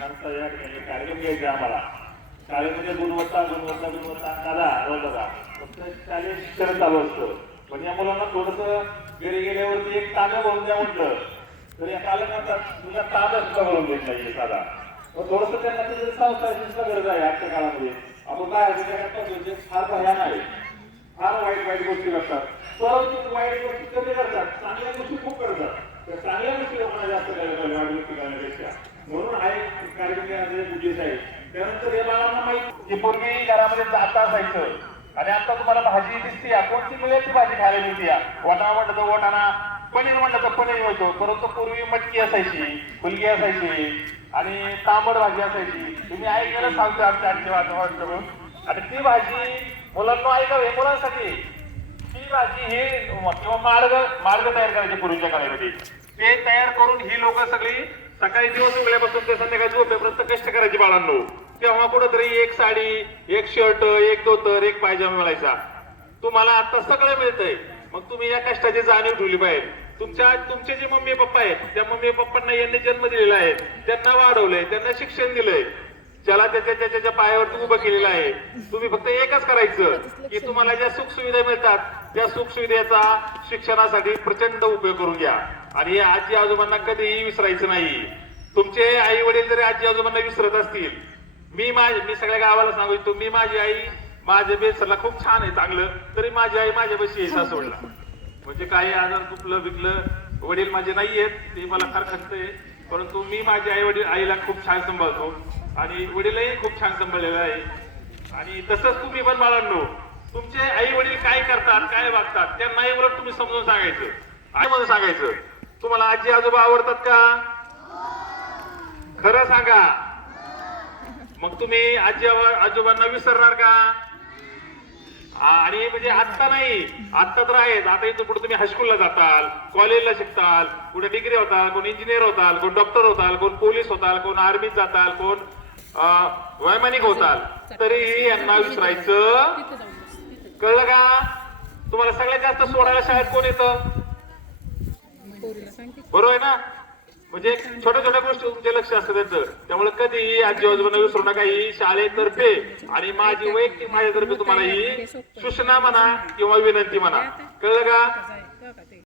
त्यांचा या ठिकाणी कार्यक्रम घ्यायचा आम्हाला शाळेमध्ये गुणवत्ता गुणवत्ता गुणवत्ता दादा बोलतो का फक्त शालेय शिक्षण चालू असतं पण या मुलांना थोडस घरी गेल्यावरती एक तांबा भरून द्या म्हटलं तर या पालकांना तुझा तांबा सुद्धा भरून देत नाहीये साधा मग थोडस त्यांना तिथे संस्थाची सुद्धा गरज आहे आजच्या काळामध्ये आपण काय आहे त्याच्याकडे फार भयान आहे फार वाईट वाईट गोष्टी घडतात परंतु वाईट गोष्टी कमी करतात चांगल्या गोष्टी खूप करतात तर चांगल्या गोष्टी लोकांना जास्त करायला पाहिजे वाईट गोष्टी करण्यापेक्षा म्हणून त्यानंतर या बाळांना माहिती की पूर्वी घरामध्ये जात असायचं आणि आता तुम्हाला भाजी दिसते या. कोणती मिळेल ती भाजी खायला मिळते या. वटा म्हटलं तर वटाणा पनीर म्हणलं तर पनीर मिळतो परंतु पूर्वी मटकी असायची फुलगी असायची आणि तांबड भाजी असायची तुम्ही ऐकायला सांगतो आमच्या आजच्या वातावरण आणि ती भाजी मुलांना ऐकावे मुलांसाठी ही भाजी हे किंवा मार्ग मार्ग तयार करायचे पूर्वीच्या काळामध्ये. ते तयार करून ही लोक सगळी सकाळी दिवस उगल्यापासून ते संध्याकाळी झोपेपर्यंत कष्ट करायचे बाळांनो. तेव्हा कुठंतरी एक साडी एक शर्ट एक धोतर एक पायजामा मिळायचा. तुम्हाला आता सगळं मिळतंय. मग तुम्ही या कष्टाची जाणीव ठेवली पाहिजे. तुमच्या तुमचे जे मम्मी पप्पा आहेत त्या मम्मी पप्पांना यांनी जन्म दिलेला आहे. त्यांना वाढवलंय त्यांना शिक्षण दिलंय. ज्याला त्याच्या त्याच्या त्याच्या पायावरती उभं केलेलं आहे. तुम्ही फक्त एकच करायचं की तुम्हाला ज्या सुख सुविधा मिळतात त्या सुख सुविधेचा शिक्षणासाठी प्रचंड उपयोग करून घ्या. आणि या आजी आजोबांना कधीही विसरायचं नाही. तुमचे आई वडील जरी आजी आजोबांना विसरत असतील मी माझ मी सगळ्या गावाला सांगू इच्छितो मी माझी आई माझ्या बेसरला खूप छान आहे चांगलं. तरी माझी आई माझ्यापाशी आहे सासवडला. म्हणजे काही आजार चुकलं बिकलं वडील माझे नाही आहेत ते मला फार खटतंय परंतु मी माझ्या आई वडील आईला खूप छान सांभाळतो. आणि वडीलही खूप छान सांभाळलेलं आहे. आणि तसंच तुम्ही पण बाळांनो तुमचे आई वडील काय करतात काय वागतात त्यांनाही उलट तुम्ही समजून सांगायचं. आई म्हणून सांगायचं तुम्हाला आजी आजोबा आवडतात का? खरं सांगा. मग तुम्ही आजी आजोबांना विसरणार का? आणि म्हणजे आत्ता नाही आत्ता तर आहेत. आता इथून पुढे तुम्ही हायस्कूलला जाताल कॉलेजला शिकताल कुठे डिग्री होताल कोण इंजिनियर होताल कोण डॉक्टर होताल कोण पोलीस होताल कोण आर्मीत जाताल कोण वैमानिक होताल तरीही यांना विसरायचं. कळलं का? तुम्हाला सगळ्यात जास्त सोडायला शाळेत कोण येतं? बरोबर आहे ना? म्हणजे छोट्या छोट्या गोष्टी तुमचे लक्ष असतं त्यांचं. त्यामुळे कधीही आजी आजोबांना विसरू नका. ही शाळेतर्फे आणि माझी वैयक्तिक माझ्यातर्फे तुम्हाला ही सूचना म्हणा किंवा विनंती म्हणा. कळलं का?